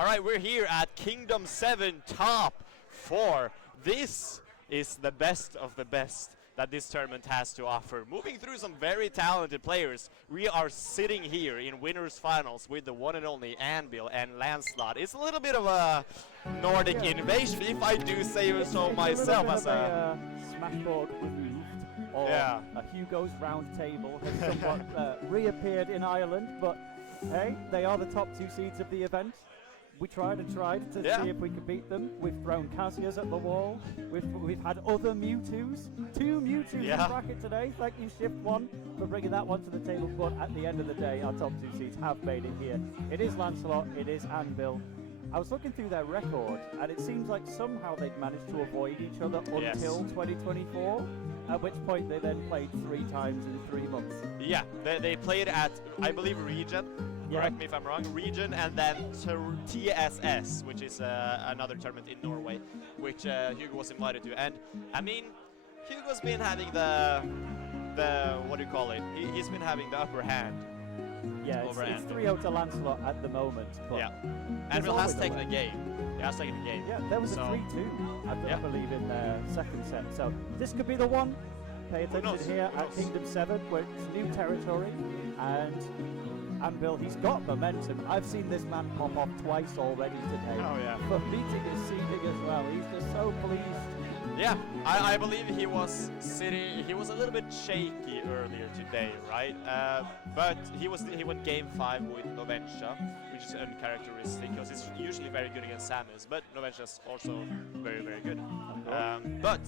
All right, we're here at Kingdom 7 Top 4. This is the best of the best that this tournament has to offer. Moving through some very talented players, we are sitting here in winners finals with the one and only Anbil and Lancelot. It's a little bit of a Nordic invasion, if I do say so myself. As a Smash board removed, or a Hugo's round table has somewhat reappeared in Ireland, but hey, they are the top 2 seeds of the event. We tried and tried to see if we could beat them. We've thrown Kazuya's at the wall. We've had other Mewtwo's. 2 Mewtwo's in bracket today. Thank you, Shift 1, for bringing that one to the table. But at the end of the day, our top 2 seeds have made it here. It is Lancelot. It is Anbil. I was looking through their record, and it seems like somehow they'd managed to avoid each other until 2024. At which point they then played 3 times in 3 months. Yeah, they played at, I believe, Region. Correct me if I'm wrong. Region, and then TSS, which is another tournament in Norway, which Hugo was invited to. And I mean, Hugo's been having the what do you call it? He's been having the upper hand. Yeah, it's 3-0 to Lancelot at the moment. But Anbil has taken a game. He has taken a game. Yeah, there was a 3-2, I believe, in their second set. So this could be the one. Pay attention here at Kingdom 7, where it's new territory, and Anbil, he's got momentum. I've seen this man pop off twice already today. Oh yeah. For beating his seeding as well. He's just so pleased. Yeah, I believe he was sitting. He was a little bit shaky earlier today, right? But he went game 5 with Noventia, which is uncharacteristic because he's usually very good against Samus. But Noventia's also very, very good. But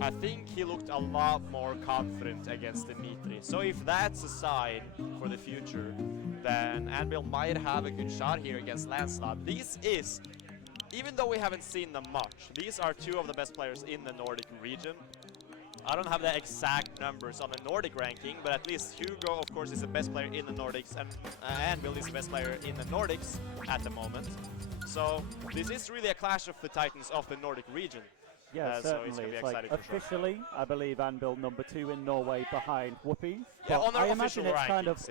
I think he looked a lot more confident against Dimitri. So if that's a sign for the future, then Anbil might have a good shot here against Lancelot. This is, even though we haven't seen them much, these are 2 of the best players in the Nordic region. I don't have the exact numbers on the Nordic ranking, but at least Hugo, of course, is the best player in the Nordics, and Anbil is the best player in the Nordics at the moment. So this is really a clash of the titans of the Nordic region. Yeah, certainly. So it's like officially, I believe Anbil number 2 in Norway behind Whoopi. Yeah, on I imagine it's rankings, kind of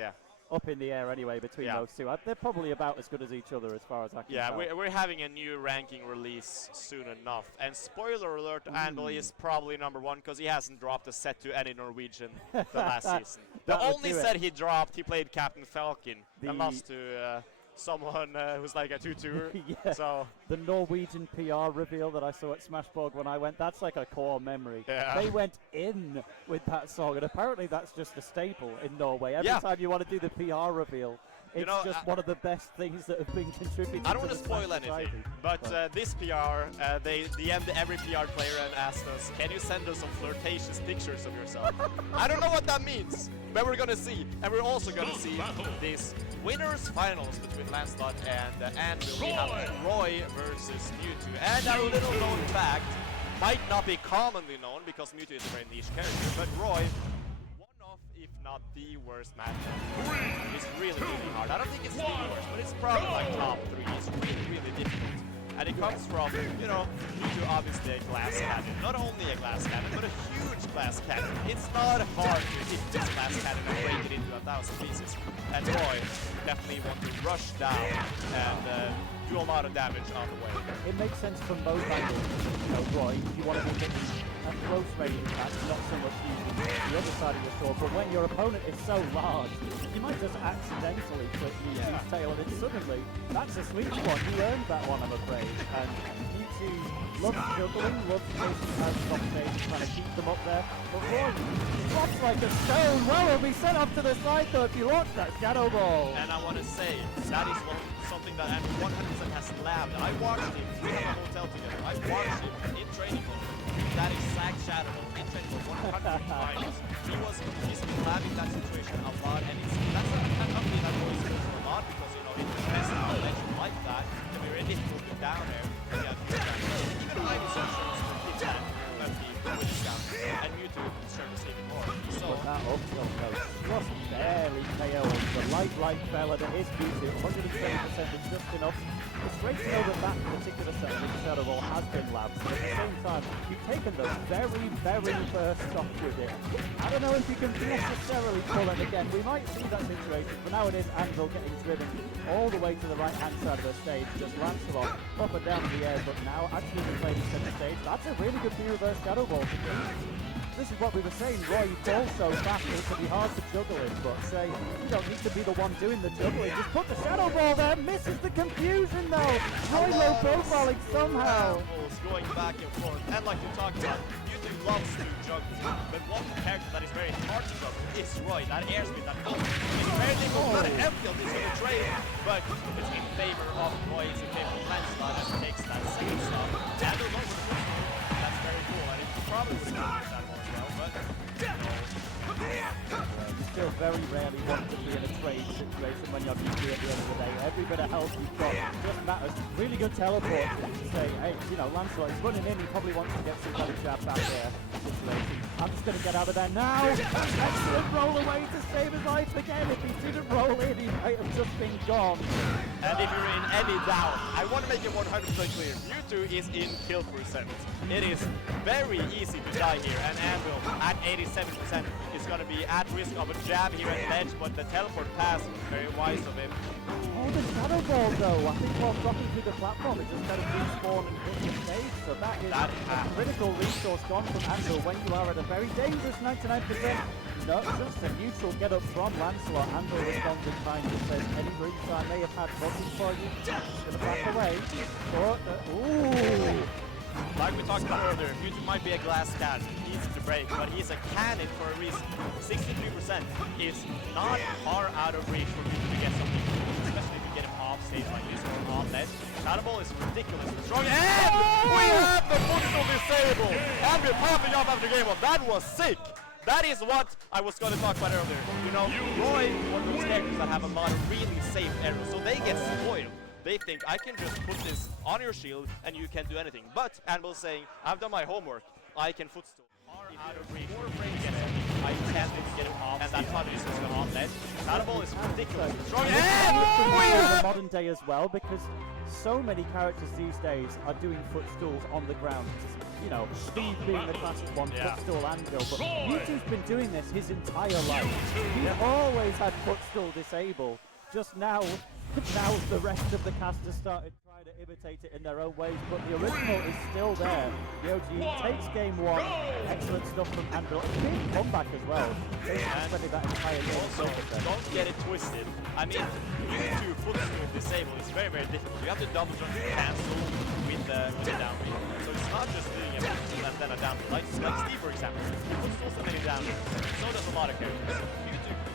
up in the air anyway between those 2. They're probably about as good as each other as far as I can tell. Yeah, we're having a new ranking release soon enough. And spoiler alert, Anbil is probably number 1 because he hasn't dropped a set to any Norwegian the last season. The only set he dropped, he played Captain Falcon and lost to someone who's like a 2-2. So the Norwegian PR reveal that I saw at Smashborg when I went, that's like a core memory. Yeah. They went in with that song, and apparently that's just a staple in Norway. Every time you want to do the PR reveal, it's just one of the best things that have been contributed. I don't want to spoil anything, but this PR, they DM'd every PR player and asked us, can you send us some flirtatious pictures of yourself? I don't know what that means, but we're gonna see. And we're also gonna see this winners finals between Lancelot and Anbil. We have Roy versus Mewtwo. And a little known fact, might not be commonly known because Mewtwo is a very niche character, but Roy, if not the worst matchup. It's really, really hard. I don't think it's the worst, but it's probably like top 3. It's really, really difficult. And it comes from, you know, Mewtwo obviously a glass cannon. Not only a glass cannon, but a huge glass cannon. It's not hard to hit this glass cannon and break it into 1,000 pieces. And Roy definitely want to rush down and do a lot of damage on the way. It makes sense from both angles. You know, Roy, you want to be hitting at close range, that's not so much using the other side of your sword, but when your opponent is so large, you might just accidentally clip Mewtwo's tail, and then suddenly, that's a sweet spot. He earned that one, I'm afraid. And Mewtwo loves juggling, loves chasing hands off stage, trying to keep them up there. But Roy drops like a stone. Well, he'll be sent off to the side though if you launch that Shadow Ball. And I want to say, that is something that Anbil 100% has labbed. I watched him, we have a hotel together, I watched him in training mode. That exact Shadow Ball in training mode 100 times. He's been labbing that situation a lot, and that's a company that always goes for a lot because, you know, it's best in a legend like that. It can be very difficult to get down there. Even I was so sure to hit that with his down, and Mewtwo sure to see even more. So that up tilt just barely KOs the light right fella that is Mewtwo. 120% is just enough. It's great to know that that particular set of Shadow Ball has been labs, but at the same time, you've taken the very, very first shot with it. I don't know if you can necessarily pull it again. We might see that situation, but now it is Anbil getting driven all the way to the right-hand side of the stage. Just Lancelot up and down in the air, but now actually the playing center stage. That's a really good reverse Shadow Ball. This is what we were saying, Roy, you fall so fast that it can be hard to juggle it, but say, you don't need to be the one doing the juggling, just put the Shadow Ball there, misses the confusion though! Roy low profiling somehow! Going back and forth, and like you talked about, Mewtwo loves to juggle, but one character that is very hard to juggle is Roy, that airspeed, that goes. It's very difficult, not Anbil is going to trade, but it's in favor of Roy, it's in favor of Lancelot, and takes that second stop. Anbil goes for the first one, that's very cool, and it probably would have been that one as well, but you still very rarely want to be in a trade situation when you're Mewtwo at the end of the day. Every bit of health you've got just matters. Really good teleport to say, hey, you know, Lancelot is running in, he probably wants to get some kind of jab back there situation. I'm just going to get out of there now. Excellent roll away to save his life again. If he didn't roll in, he might have just been gone. And if you're in any doubt, I want to make it 100% clear. Mewtwo is in kill percent. It is very easy to die here, and Anbil at 87% is going to be at risk of a jab here at the edge, but the teleport pass, very wise of him. Oh, the Shadow Ball though, I think while dropping through the platform, it just kind of respawn and hit the stage, so that is a critical resource gone from Anbil when you are at a very dangerous 99%. No, just a neutral get up from Lancelot. Anbil responds in time and says, any breach I may have had looking for you, just gonna back away. But, ooh! Like we talked about earlier, Mewtwo might be a glass cannon, easy to break, but he's a cannon for a reason. 63% is not far out of reach for Mewtwo to get something, especially if you get him off stage like this or on edge. Shadow Ball is ridiculously strong, and we have the footstool disabled! Anbil popping off after game one, that was sick! That is what I was going to talk about earlier. You know, Roy, one of those characters that have a lot of really safe arrows, so they get spoiled. They think, I can just put this on your shield and you can't do anything. But Anbil's saying, I've done my homework. I can footstool. Out of reach. I can't even get him off, and that's why he's going on edge. Shadow Ball is ridiculous. Strong, and the modern day as well, because so many characters these days are doing footstools on the ground. You know, Steve being the classic one, footstool Anbil, but Mewtwo's been doing this his entire life. He's always had footstool disabled. Just now the rest of the casters started trying to imitate it in their own ways, but the original is still there. The OG takes game one. Excellent stuff from Anbil. Big comeback as well. Spending that entire game. Also, don't get it twisted. I mean, Mewtwo footstool disabled is very, very difficult. You have to double jump to cancel with the down beat. So it's not just doing a footstool and then a down beat. Like Steve, for example. He footstools so many down beats. So does a lot of characters.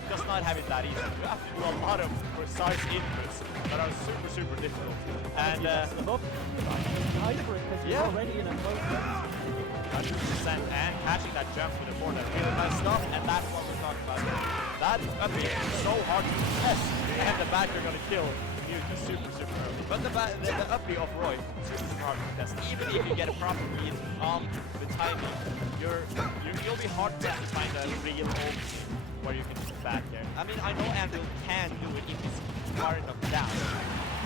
Does not have it that easy. You have to do a lot of precise inputs that are super, super difficult. And you're already in a close 100% and catching that jump with the forward, really nice stuff, and that's what we're talking about. That up is so hard to test, and the back you're gonna kill Mewtwo super, super early. But the up B of Roy, super hard to test. Even if you get a proper read on the timing, you'll be hard to find a real opening where you can back there. I mean, I know Anbil can do it if he's far enough down.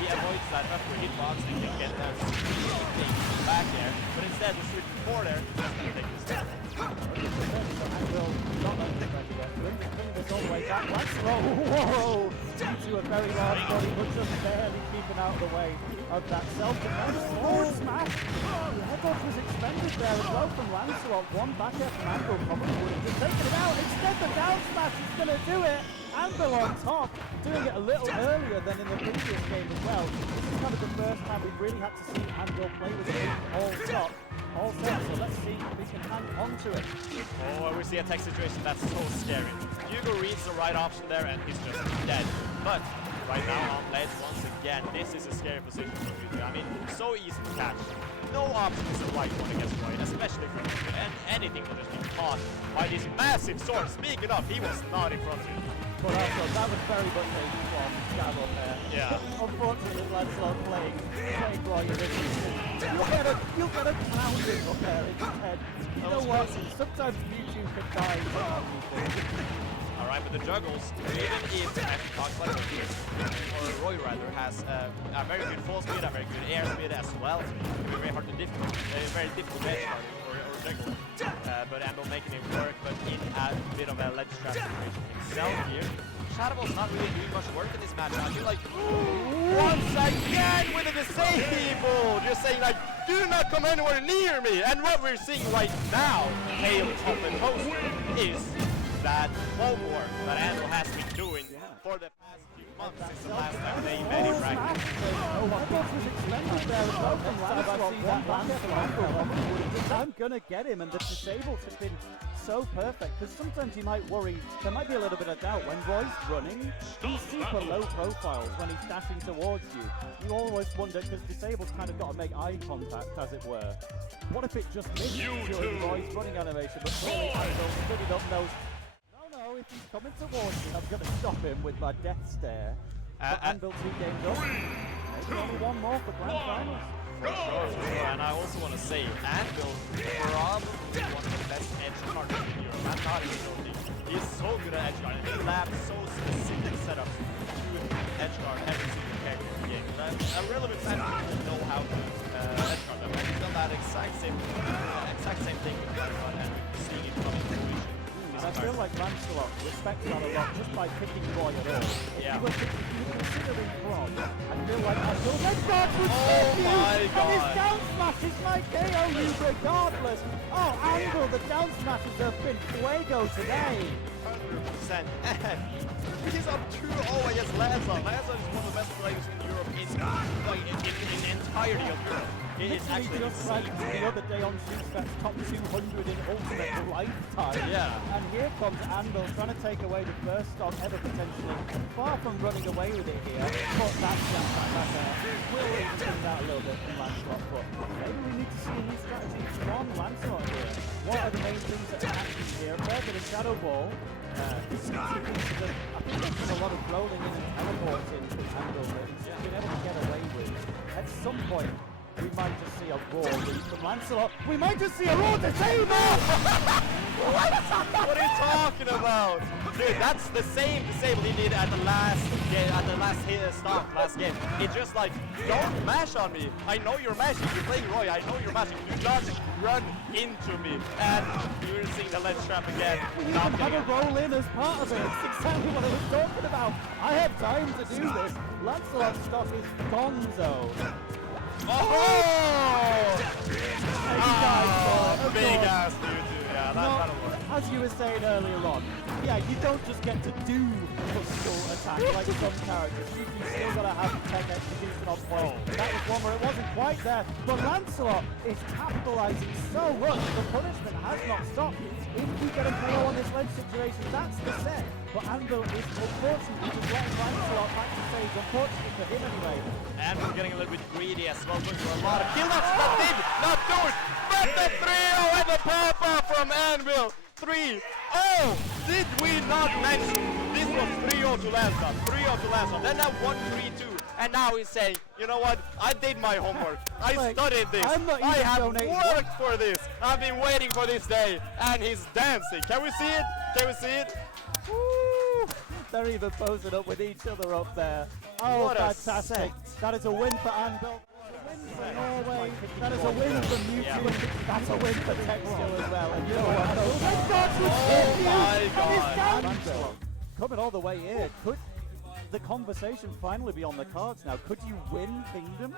He avoids that upper hitbox and can get that thing back there, but instead we're switching forward there, he's gonna take this down. Anbil not only trying to get bring this all the way back. Whoa! Into a very large body, but just barely keeping out of the way of that self-defense. Forward smash! The head dodge was expended there as well from Lancelot. One back air from Anbil probably would have just taken it out. Instead, the down smash is going to do it. Anbil on top, doing it a little earlier than in the previous game as well. This is kind of the first time we've really had to see Anbil play with it all top. All set, so let's see if we can hang on to it. Oh, we see a tech situation that's so scary. Hugo reads the right option there and he's just dead. But right now on ledge once again, this is a scary position for Mewtwo. I mean, so easy to catch. No option is the right one against Roy, especially for Mewtwo, and anything could just be caught by this massive sword. Speaking of, he was not in front of him. But also, that was very much a strong jab up there. Yeah. Unfortunately, Lancelot playing Roy in this. You'll get a pounding up there in his head. You know what? Sometimes Mewtwo can die. Alright, but the juggles, even if or Roy rather, has a very good fall speed, a very good air speed as well, it's very hard to very difficult edge or juggle. But Anbil making it work, but in a bit of a ledge trap situation himself here. Shadowball's not really doing much work in this match. I feel like once again with the disable, just saying like, do not come anywhere near me. And what we're seeing right now, Hail of the Toaster, is that homework that Anbil has been doing for the past few months since the last time they met in rank. I'm gonna get him, and the disables have been so perfect, because sometimes you might worry, there might be a little bit of doubt when Roy's running. He's super low profiles when he's dashing towards you. You always wonder, because disables kind of got to make eye contact, as it were. What if it just missed during Roy's running animation, but clearly Anbil stood it up, knows, no, if he's coming towards me, I'm going to stop him with my death stare. But Anbil 2 games up. Maybe only one more for Grand Finals. For sure, and I also want to say, Anbil probably one of the best edge guards in Europe. I'm not even joking. He's so good at edge guard, and he labs so specific setups to edge guard every single character in the game. And a relevant fan doesn't know how to edge guard them. And he's done that exact same thing with edge guard, and we're seeing it coming to fruition. And I feel like Lancelot respects that a lot just by picking Roy at all. Yeah. If you were considering Roy, I feel like Anbil Edgard would Oh my God. And his down smashes might KO you regardless. Oh, Anbil, the down smashes have been fuego today. 100%. And he's up 2-0 against Lancelot. Lancelot is one of the best players in Europe in entirety of Europe. It is actually just like the other day on Shoestep's top 200 in Ultimate lifetime. Yeah. And here comes Anbil trying to take away the first stock ever potentially. Far from running away with it here. But that's will even bring that a little bit from Lancelot. But maybe we need to see a new strategy from Lancelot here. What are the main things that are happening here? Further than Shadow Ball. I think there's a lot of rolling in and teleporting with Anbil that he's been able to get away with. At some point, we might just see a raw lead from Lancelot. We might just see a raw disable! What are you talking about? Dude, that's the same disable he did at the last game, last game. It's just like, don't mash on me. I know you're mashing. You're playing Roy. I know you're mashing. Do not run into me. And you're seeing the ledge trap again. We even had a roll in as part of it. It's exactly what I was talking about. I have time to do this. Lancelot's stock is gonzo. Oh! Big ass Mewtwo. Yeah, that kind of works. As you were saying earlier on, yeah, you don't just get to do physical attack like some characters. You still gotta have tech execution on point. That was one where it wasn't quite there, but Lancelot is capitalizing so much. The punishment has not stopped. If we get a KO on this ledge situation, that's the set. But Anbil is unfortunately just letting Lancelot back to stage, unfortunately for him anyway. Anbil getting a little bit greedy as well, looking for a lot of kill. That did not do it, but the 3-0 and the pop-up from Anbil. 3-0! Did we not mention this was 3-0 to Lancelot, 3-0 to Lancelot, then that 1-3-2, and now he's saying, you know what, I did my homework, I studied this, I have worked for this, I've been waiting for this day, and he's dancing. Can we see it? Can we see it? Woo! They're even posing up with each other up there. Oh, what fantastic. That is a win for Anbil. For Norway. That is a win for Mewtwo. That's a win for Textil as well. And you know what? Oh my God! Coming all the way in. Could the conversation finally be on the cards now? Could you win Kingdom?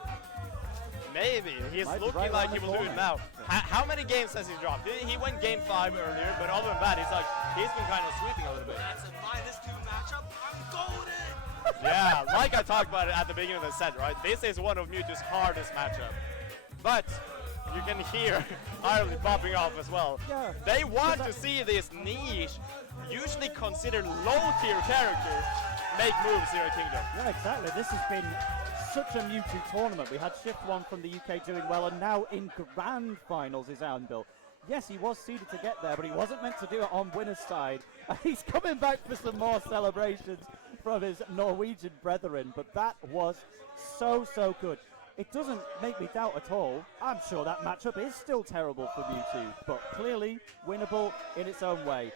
Maybe. He's looking like he will do it now. How many games has he dropped? He went game 5 earlier, but other than that, he's been kind of sweeping a little bit. That's a -2 matchup. I'm golden! Yeah, like I talked about it at the beginning of the set, right? This is one of Mewtwo's hardest matchup. But you can hear Ireland popping off as well. Yeah, they want to see this niche, usually considered low-tier character, make moves here at Kingdom. Yeah, exactly. This has been such a Mewtwo tournament. We had Shift 1 from the UK doing well, and now in Grand Finals is Anbil. Yes, he was seeded to get there, but he wasn't meant to do it on winner's side. He's coming back for some more celebrations from his Norwegian brethren, but that was so good. It doesn't make me doubt at all. I'm sure that matchup is still terrible for Mewtwo, but clearly winnable in its own way.